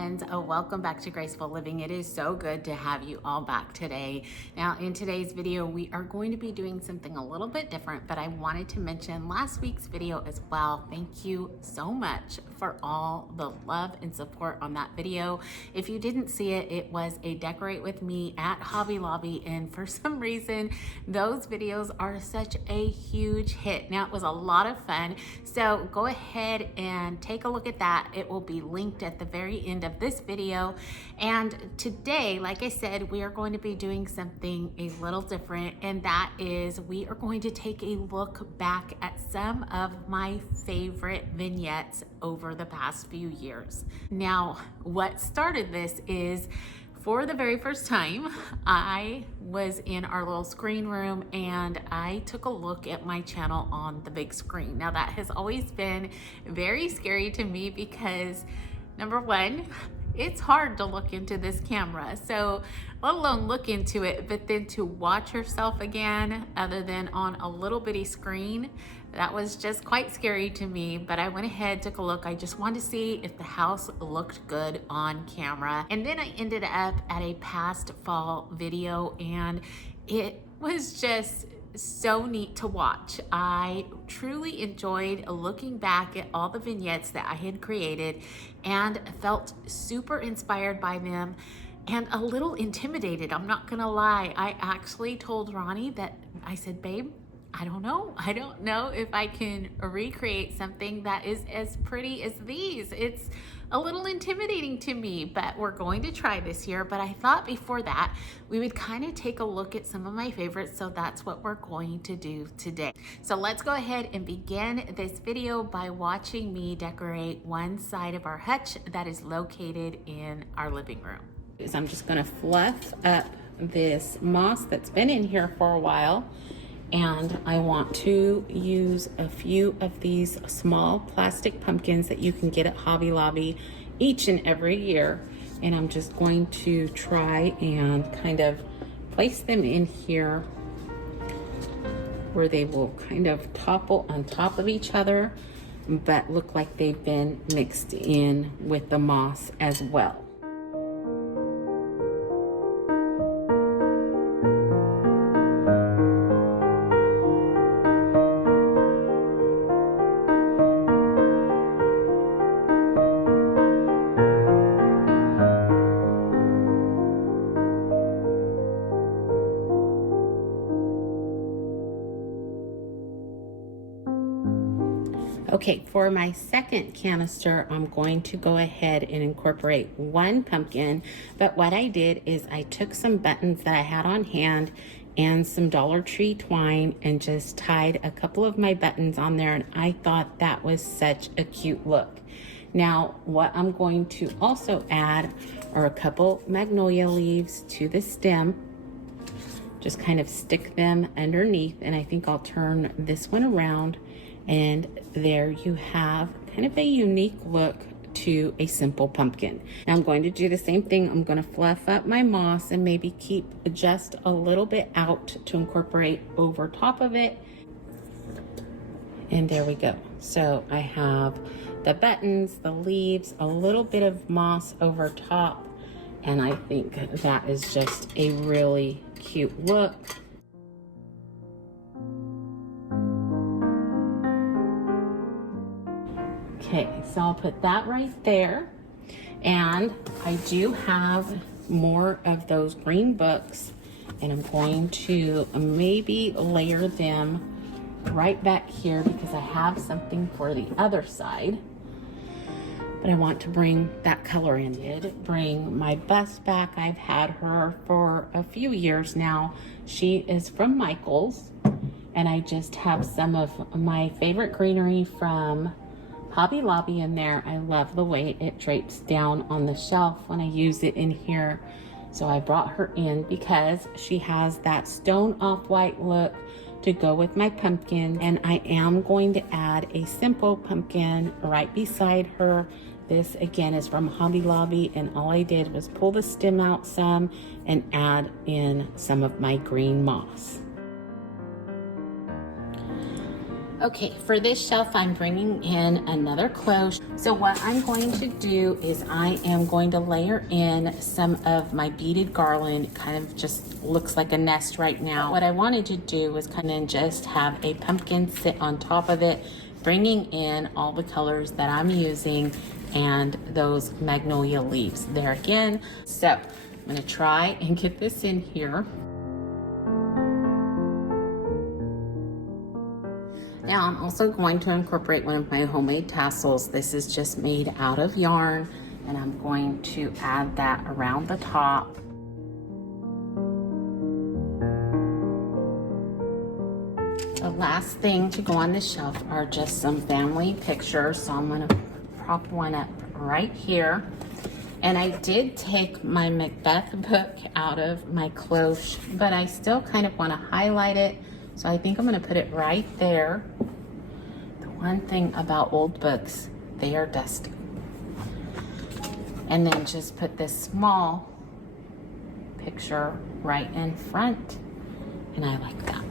friends. Welcome back to Graceful Living. It is so good to have you all back today. Now in today's video, we are going to be doing something a little bit different, but I wanted to mention last week's video as well. Thank you so much for all the love and support on that video. If you didn't see it, it was a decorate with me at Hobby Lobby, and for some reason, those videos are such a huge hit. Now it was a lot of fun, so go ahead and take a look at that. It will be linked at the very end of this video. And today, like I said, we are going to be doing something a little different, and that is we are going to take a look back at some of my favorite vignettes over the past few years. Now, what started this is, for the very first time, I was in our little screen room and I took a look at my channel on the big screen. Now that has always been very scary to me because, number one, it's hard to look into this camera, so let alone look into it, but then to watch yourself again, other than on a little bitty screen, that was just quite scary to me. But I went ahead, took a look. I just wanted to see if the house looked good on camera. And then I ended up at a past fall video, and it was just so neat to watch. I truly enjoyed looking back at all the vignettes that I had created and felt super inspired by them and a little intimidated. I'm not gonna lie. I actually told Ronnie that, I said, babe, I don't know if I can recreate something that is as pretty as these. It's a little intimidating to me, but we're going to try this year. But I thought before that, we would kind of take a look at some of my favorites. So that's what we're going to do today. So let's go ahead and begin this video by watching me decorate one side of our hutch that is located in our living room. So I'm just gonna fluff up this moss that's been in here for a while. And I want to use a few of these small plastic pumpkins that you can get at Hobby Lobby each and every year. And I'm just going to try and kind of place them in here where they will kind of topple on top of each other, but look like they've been mixed in with the moss as well. Okay, for my second canister, I'm going to go ahead and incorporate one pumpkin, but what I did is I took some buttons that I had on hand and some Dollar Tree twine and just tied a couple of my buttons on there, and I thought that was such a cute look. Now, what I'm going to also add are a couple magnolia leaves to the stem. Just kind of stick them underneath, and I think I'll turn this one around, and there you have kind of a unique look to a simple pumpkin. Now I'm going to do the same thing. I'm going to fluff up my moss and maybe keep just a little bit out to incorporate over top of it. And there we go. So I have the buttons, the leaves, a little bit of moss over top, and I think that is just a really cute look. Okay, so I'll put that right there. And I do have more of those green books, and I'm going to maybe layer them right back here because I have something for the other side. But I want to bring that color in. Bring my bust back. I've had her for a few years now. She is from Michael's, and I just have some of my favorite greenery from Hobby Lobby in there. I love the way it drapes down on the shelf when I use it in here. So I brought her in because she has that stone off-white look to go with my pumpkin. And I am going to add a simple pumpkin right beside her. This again is from Hobby Lobby, and all I did was pull the stem out some and add in some of my green moss. Okay, for this shelf, I'm bringing in another close. So what I'm going to do is I am going to layer in some of my beaded garland. It kind of just looks like a nest right now. What I wanted to do was kind of just have a pumpkin sit on top of it, bringing in all the colors that I'm using and those magnolia leaves there again. So I'm gonna try and get this in here. Now I'm also going to incorporate one of my homemade tassels. This is just made out of yarn, and I'm going to add that around the top. The last thing to go on the shelf are just some family pictures. So I'm gonna prop one up right here. And I did take my Macbeth book out of my cloche, but I still kind of wanna highlight it. So I think I'm gonna put it right there. The one thing about old books, they are dusty. And then just put this small picture right in front. And I like that.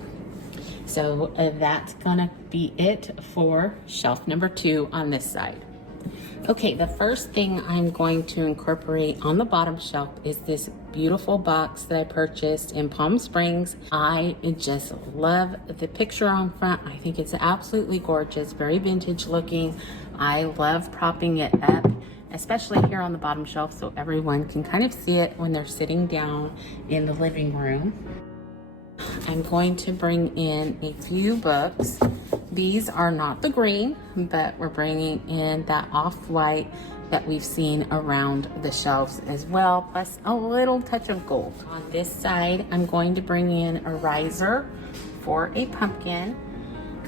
So that's gonna be it for shelf number 2 on this side. Okay, the first thing I'm going to incorporate on the bottom shelf is this beautiful box that I purchased in Palm Springs. I just love the picture on front. I think it's absolutely gorgeous, very vintage looking. I love propping it up, especially here on the bottom shelf so everyone can kind of see it when they're sitting down in the living room. I'm going to bring in a few books. These are not the green, but we're bringing in that off-white that we've seen around the shelves as well, plus a little touch of gold. On this side, I'm going to bring in a riser for a pumpkin.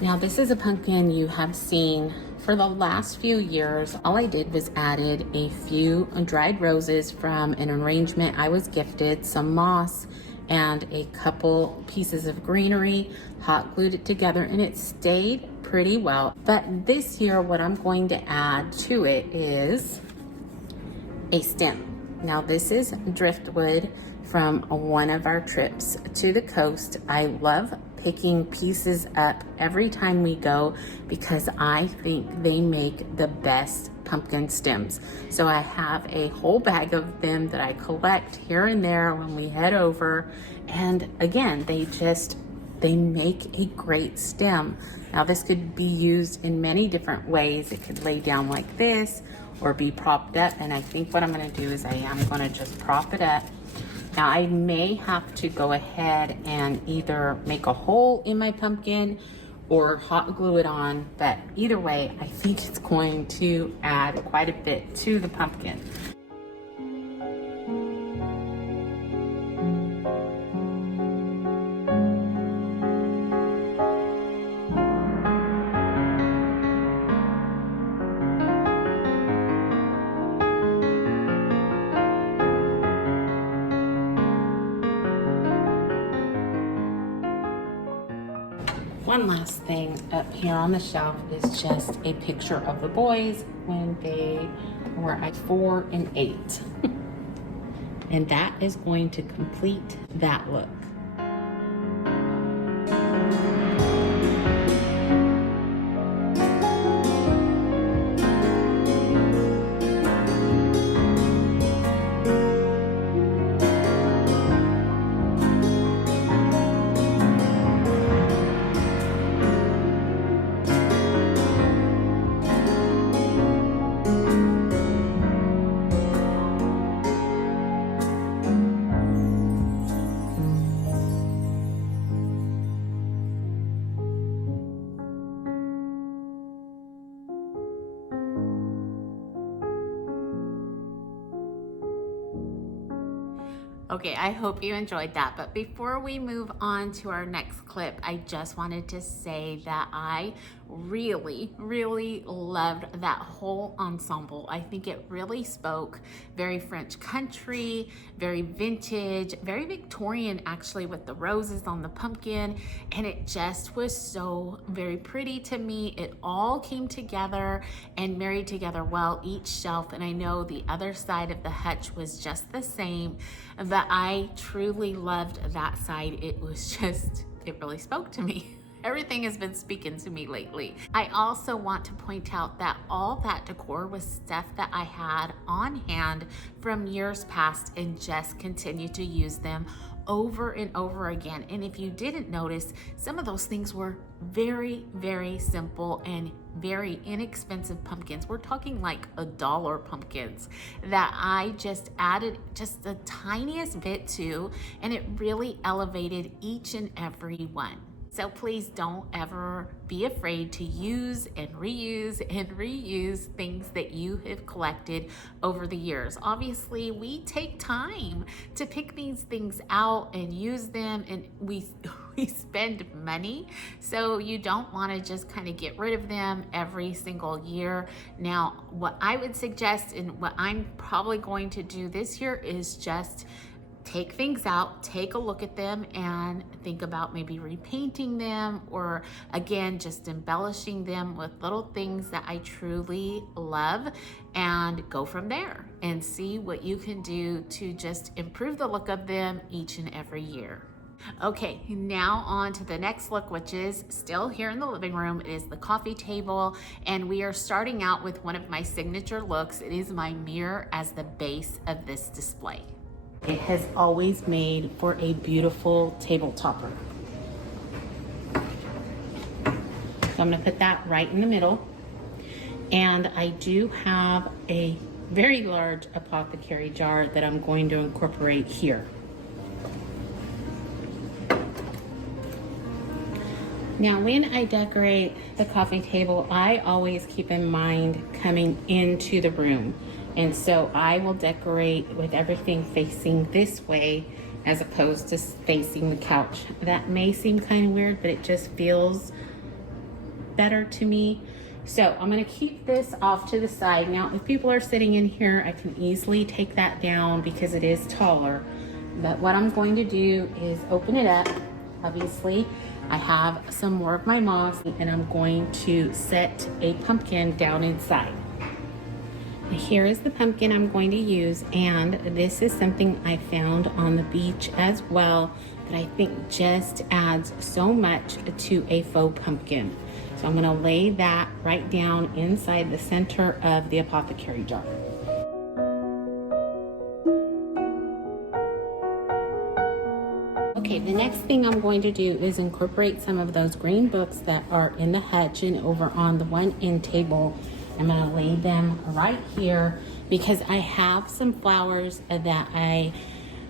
Now this is a pumpkin you have seen for the last few years. All I did was added a few dried roses from an arrangement I was gifted, some moss, and a couple pieces of greenery, hot glued it together, and it stayed pretty well. But this year, what I'm going to add to it is a stem. Now this is driftwood from one of our trips to the coast. I love picking pieces up every time we go because I think they make the best pumpkin stems. So I have a whole bag of them that I collect here and there when we head over. And again, they make a great stem. Now this could be used in many different ways. It could lay down like this or be propped up. And I think what I'm gonna do is I am gonna just prop it up. Now I may have to go ahead and either make a hole in my pumpkin or hot glue it on, but either way, I think it's going to add quite a bit to the pumpkin. One last thing up here on the shelf is just a picture of the boys when they were at 4 and 8. And that is going to complete that look. Okay, I hope you enjoyed that. But before we move on to our next clip, I just wanted to say that I really loved that whole ensemble. I think it really spoke very French country, very vintage, very Victorian actually, with the roses on the pumpkin. And it just was so very pretty to me. It all came together and married together well, each shelf. And I know the other side of the hutch was just the same, but I truly loved that side. It was just, it really spoke to me. Everything has been speaking to me lately. I also want to point out that all that decor was stuff that I had on hand from years past and just continue to use them over and over again. And if you didn't notice, some of those things were very, very simple and very inexpensive pumpkins. We're talking like $1 pumpkins that I just added just the tiniest bit to, and it really elevated each and every one. So please don't ever be afraid to use and reuse things that you have collected over the years. Obviously, we take time to pick these things out and use them, and we spend money. So you don't want to just kind of get rid of them every single year. Now, what I would suggest and what I'm probably going to do this year is just take things out, take a look at them, and think about maybe repainting them, or again, just embellishing them with little things that I truly love, and go from there and see what you can do to just improve the look of them each and every year. Okay, now on to the next look, which is still here in the living room. It is the coffee table, and we are starting out with one of my signature looks. It is my mirror as the base of this display. It has always made for a beautiful table topper. So I'm gonna put that right in the middle. And I do have a very large apothecary jar that I'm going to incorporate here. Now, when I decorate the coffee table, I always keep in mind coming into the room. And so I will decorate with everything facing this way as opposed to facing the couch. That may seem kind of weird, but it just feels better to me. So I'm gonna keep this off to the side. Now, if people are sitting in here, I can easily take that down because it is taller. But what I'm going to do is open it up. Obviously, I have some more of my moss, and I'm going to set a pumpkin down inside. Here is the pumpkin I'm going to use, and this is something I found on the beach as well that I think just adds so much to a faux pumpkin. So I'm going to lay that right down inside the center of the apothecary jar. Okay, the next thing I'm going to do is incorporate some of those green books that are in the hutch and over on the one end table. I'm going to lay them right here because I have some flowers that I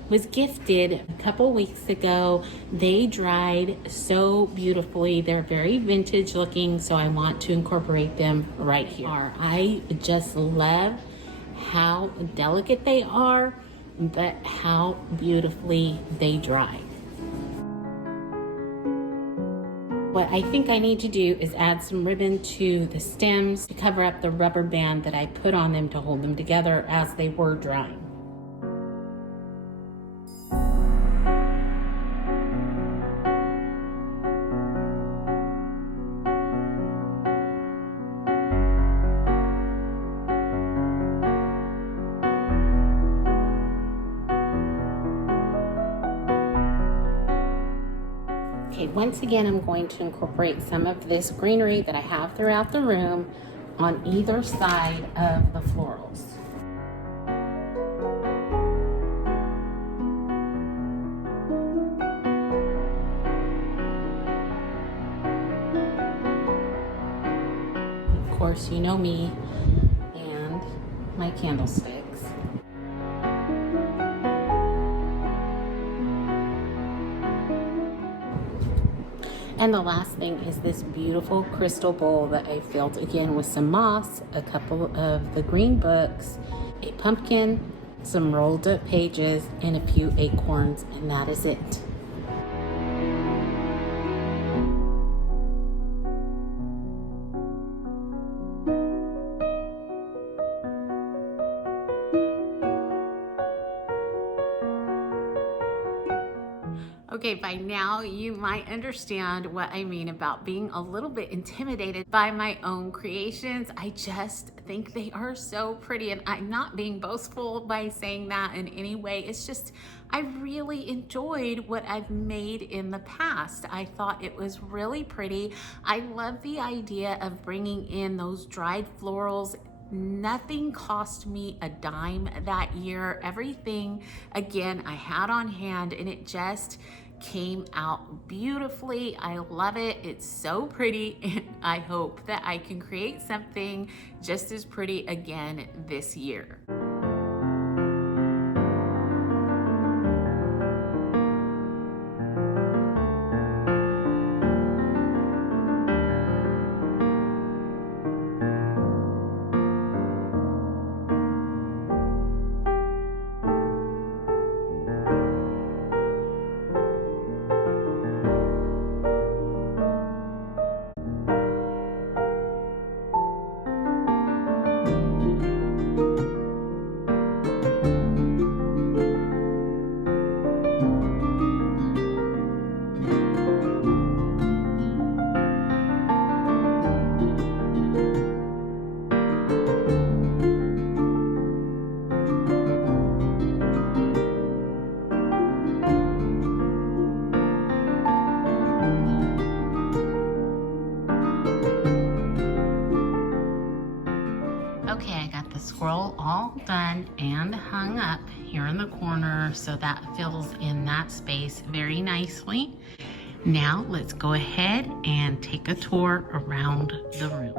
was gifted a couple weeks ago. They dried so beautifully. They're very vintage looking, so I want to incorporate them right here. I just love how delicate they are, but how beautifully they dry. What I think I need to do is add some ribbon to the stems to cover up the rubber band that I put on them to hold them together as they were drying. Okay, once again, I'm going to incorporate some of this greenery that I have throughout the room on either side of the florals. Of course, you know me and my candlesticks. And the last thing is this beautiful crystal bowl that I filled again with some moss, a couple of the green books, a pumpkin, some rolled up pages, and a few acorns, and that is it. Okay, by now you might understand what I mean about being a little bit intimidated by my own creations. I just think they are so pretty, and I'm not being boastful by saying that in any way. It's just, I really enjoyed what I've made in the past. I thought it was really pretty. I love the idea of bringing in those dried florals. Nothing cost me a dime that year. Everything, again, I had on hand, and it just came out beautifully. I love it. It's so pretty, and I hope that I can create something just as pretty again this year. Okay, I got the scroll all done and hung up here in the corner, so that fills in that space very nicely. Now let's go ahead and take a tour around the room.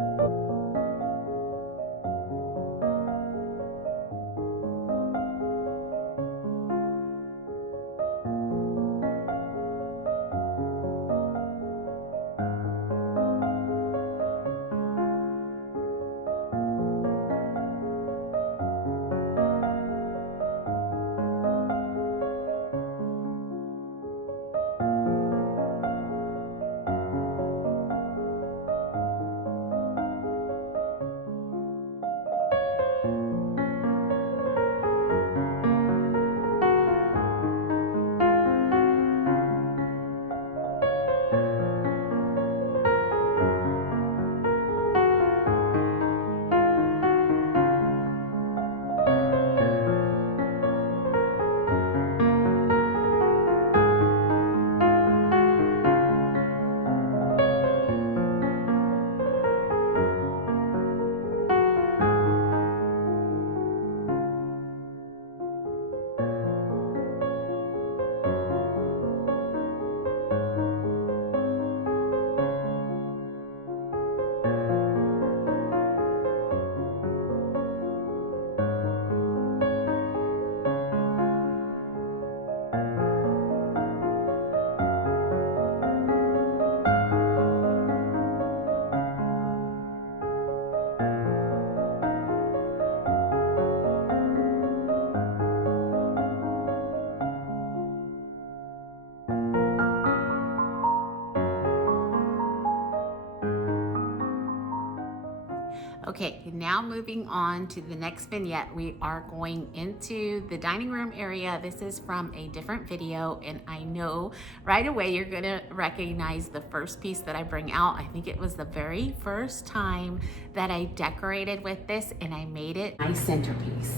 Okay, now moving on to the next vignette, we are going into the dining room area. This is from a different video, and I know right away you're gonna recognize the first piece that I bring out. I think it was the very first time that I decorated with this, and I made it my centerpiece.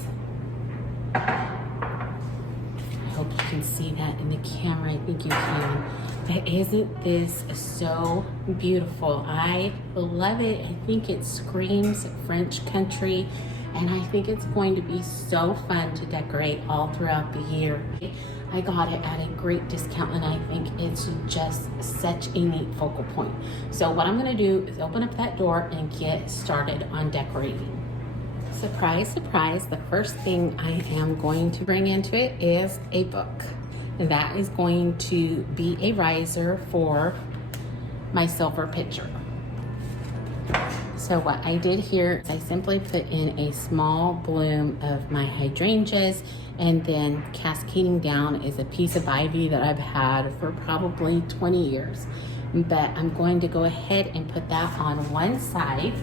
I hope you can see that in the camera. I think you can. But isn't this so beautiful? I love it. I think it screams French country, and I think it's going to be so fun to decorate all throughout the year. I got it at a great discount, and I think it's just such a neat focal point. So what I'm gonna do is open up that door and get started on decorating. Surprise, surprise, the first thing I am going to bring into it is a book. And that is going to be a riser for my silver pitcher. So what I did here is I simply put in a small bloom of my hydrangeas, and then cascading down is a piece of ivy that I've had for probably 20 years. But I'm going to go ahead and put that on one side.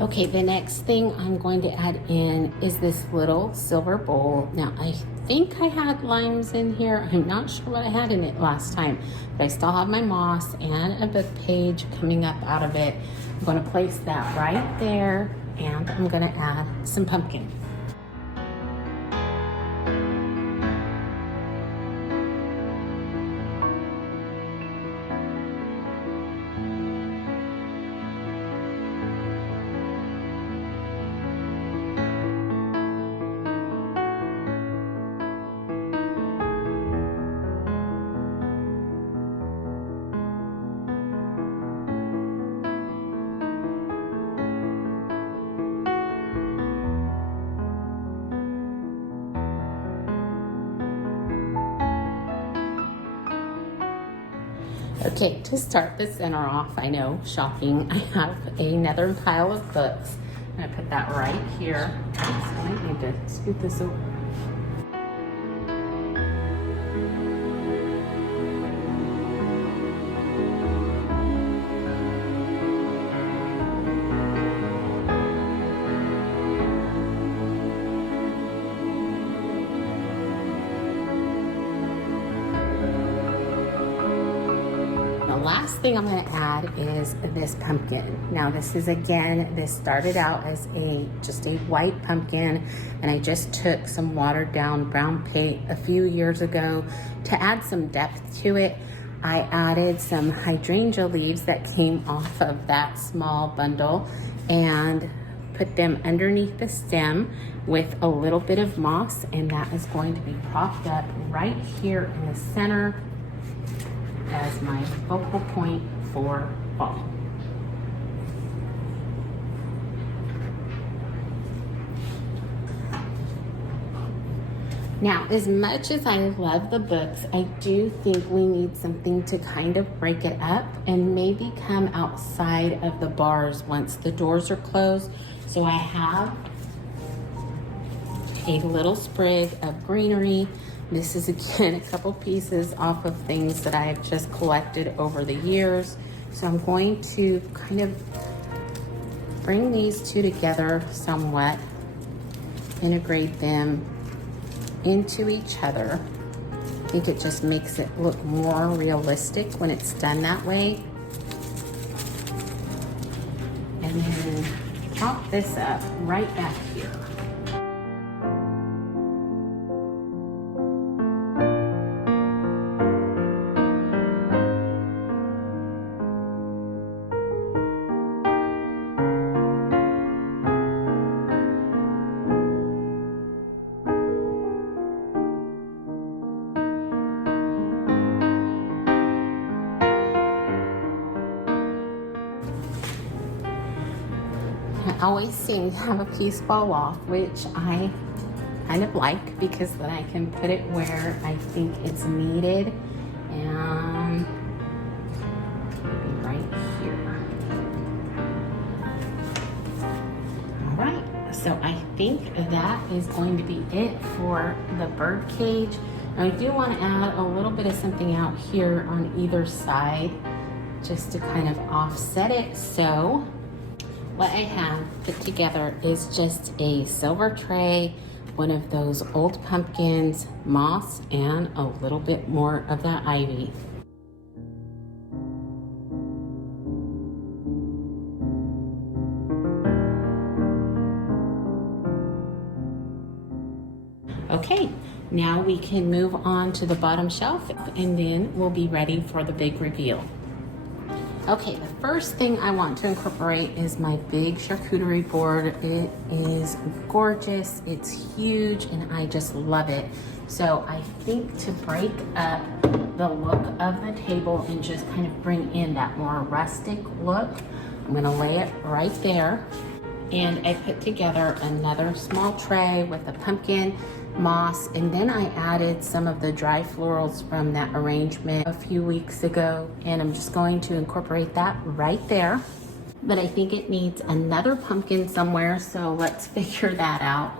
Okay, the next thing I'm going to add in is this little silver bowl. Now, I think I had limes in here. I'm not sure what I had in it last time, but I still have my moss and a book page coming up out of it. I'm going to place that right there, and I'm going to add some pumpkin. Okay, to start the center off, I know, shocking, I have another pile of books. I'm gonna put that right here. So I might need to scoot this over. The last thing I'm going to add is this pumpkin. Now this is, again, this started out as just a white pumpkin, and I just took some watered down brown paint a few years ago to add some depth to it. I added some hydrangea leaves that came off of that small bundle and put them underneath the stem with a little bit of moss, and that is going to be propped up right here in the center as my focal point for fall. Now, as much as I love the books, I do think we need something to kind of break it up and maybe come outside of the bars once the doors are closed. So I have a little sprig of greenery. This is, again, a couple pieces off of things that I have just collected over the years. So I'm going to kind of bring these two together somewhat, integrate them into each other. I think it just makes it look more realistic when it's done that way. And then prop this up right back here. I always seem to have a piece fall off, which I kind of like, because then I can put it where I think it's needed, and maybe right here. All right, so I think that is going to be it for the bird cage. Now I do want to add a little bit of something out here on either side just to kind of offset it. So what I have put together is just a silver tray, one of those old pumpkins, moss, and a little bit more of that ivy. Okay, now we can move on to the bottom shelf, and then we'll be ready for the big reveal. Okay, the first thing I want to incorporate is my big charcuterie board. It is gorgeous, it's huge, and I just love it. So I think to break up the look of the table and just kind of bring in that more rustic look, I'm gonna lay it right there. And I put together another small tray with a pumpkin, moss, and then I added some of the dry florals from that arrangement a few weeks ago, and I'm just going to incorporate that right there. But I think it needs another pumpkin somewhere, so let's figure that out.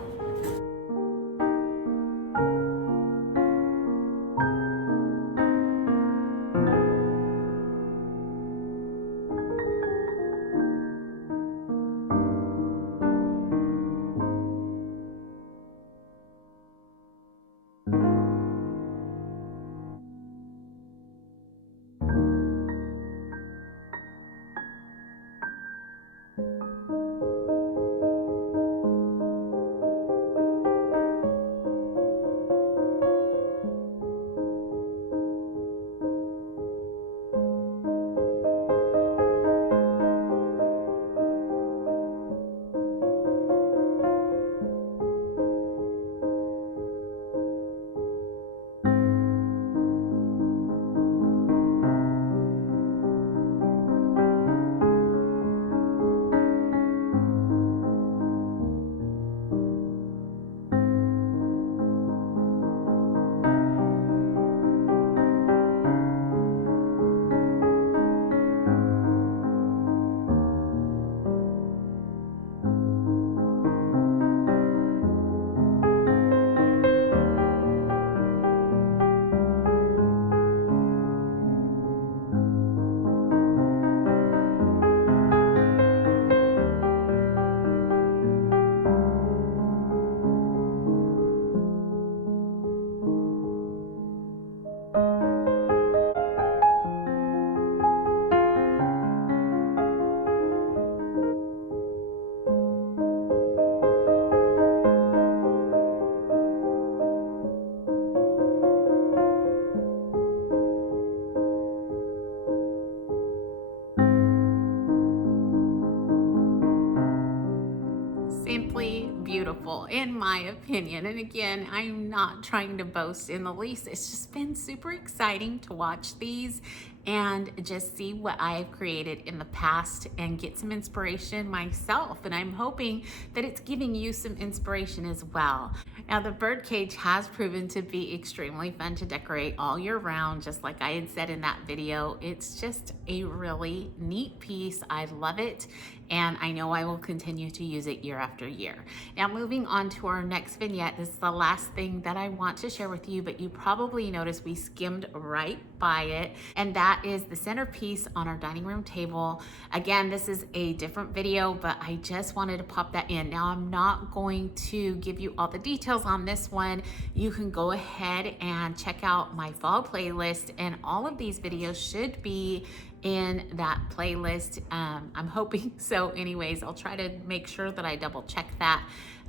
simply beautiful in my opinion. And again, I'm not trying to boast in the least. It's just been super exciting to watch these and just see what I've created in the past and get some inspiration myself. And I'm hoping that it's giving you some inspiration as well. Now, the bird cage has proven to be extremely fun to decorate all year round, just like I had said in that video. It's just a really neat piece. I love it, and I know I will continue to use it year after year. Now, moving on to our next vignette, this is the last thing that I want to share with you, but you probably noticed we skimmed right by it, and that is the centerpiece on our dining room table. Again, this is a different video, but I just wanted to pop that in. Now, I'm not going to give you all the details on this one. You can go ahead and check out my fall playlist, and all of these videos should be in that playlist. I'm hoping so. Anyways, I'll try to make sure that I double check that,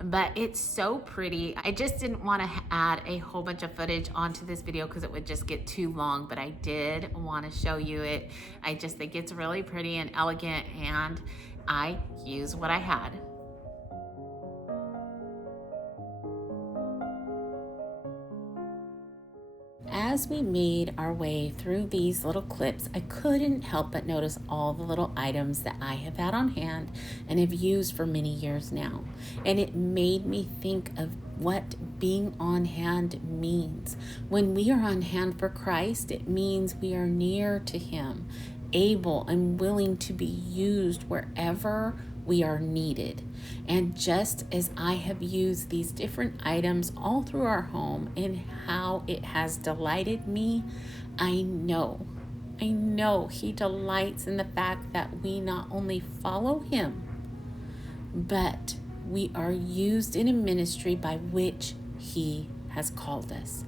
but it's so pretty. I just didn't want to add a whole bunch of footage onto this video because it would just get too long, but I did want to show you it. I just think it's really pretty and elegant, and I used what I had. As we made our way through these little clips, I couldn't help but notice all the little items that I have had on hand and have used for many years now. And it made me think of what being on hand means. When we are on hand for Christ, it means we are near to Him, able and willing to be used wherever we are needed. And just as I have used these different items all through our home and how it has delighted me, I know He delights in the fact that we not only follow Him, but we are used in a ministry by which He has called us.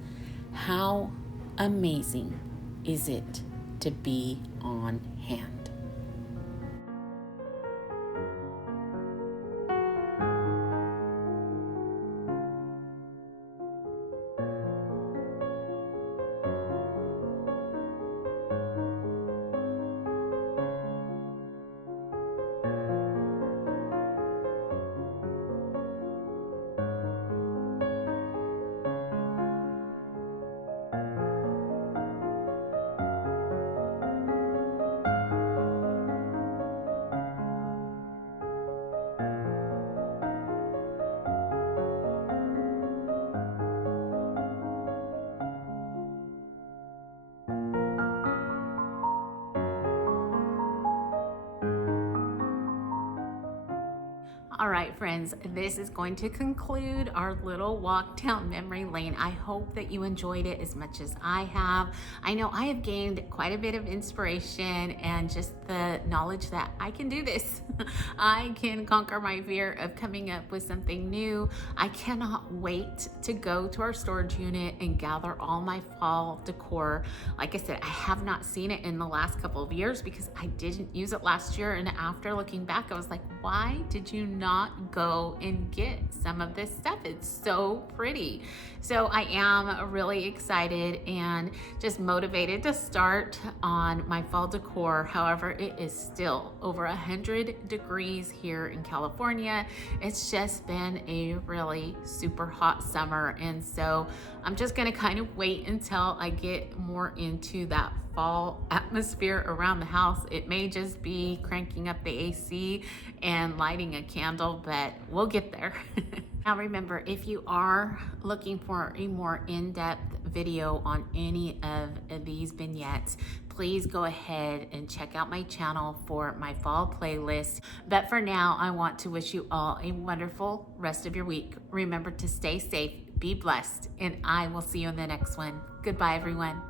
How amazing is it to be on hand? All right, friends, this is going to conclude our little walk down memory lane. I hope that you enjoyed it as much as I have. I know I have gained quite a bit of inspiration and just the knowledge that I can do this. I can conquer my fear of coming up with something new. I cannot wait to go to our storage unit and gather all my fall decor. Like I said, I have not seen it in the last couple of years because I didn't use it last year. And after looking back, I was like, why did you not go and get some of this stuff? It's so pretty. So I am really excited and just motivated to start on my fall decor. However, it is still over 100 degrees here in California. It's just been a really super hot summer, and so I'm just gonna kind of wait until I get more into that fall atmosphere around the house. It may just be cranking up the AC and lighting a candle, but we'll get there. Now remember, if you are looking for a more in-depth video on any of these vignettes, please go ahead and check out my channel for my fall playlist. But for now, I want to wish you all a wonderful rest of your week. Remember to stay safe, be blessed, and I will see you in the next one. Goodbye, everyone.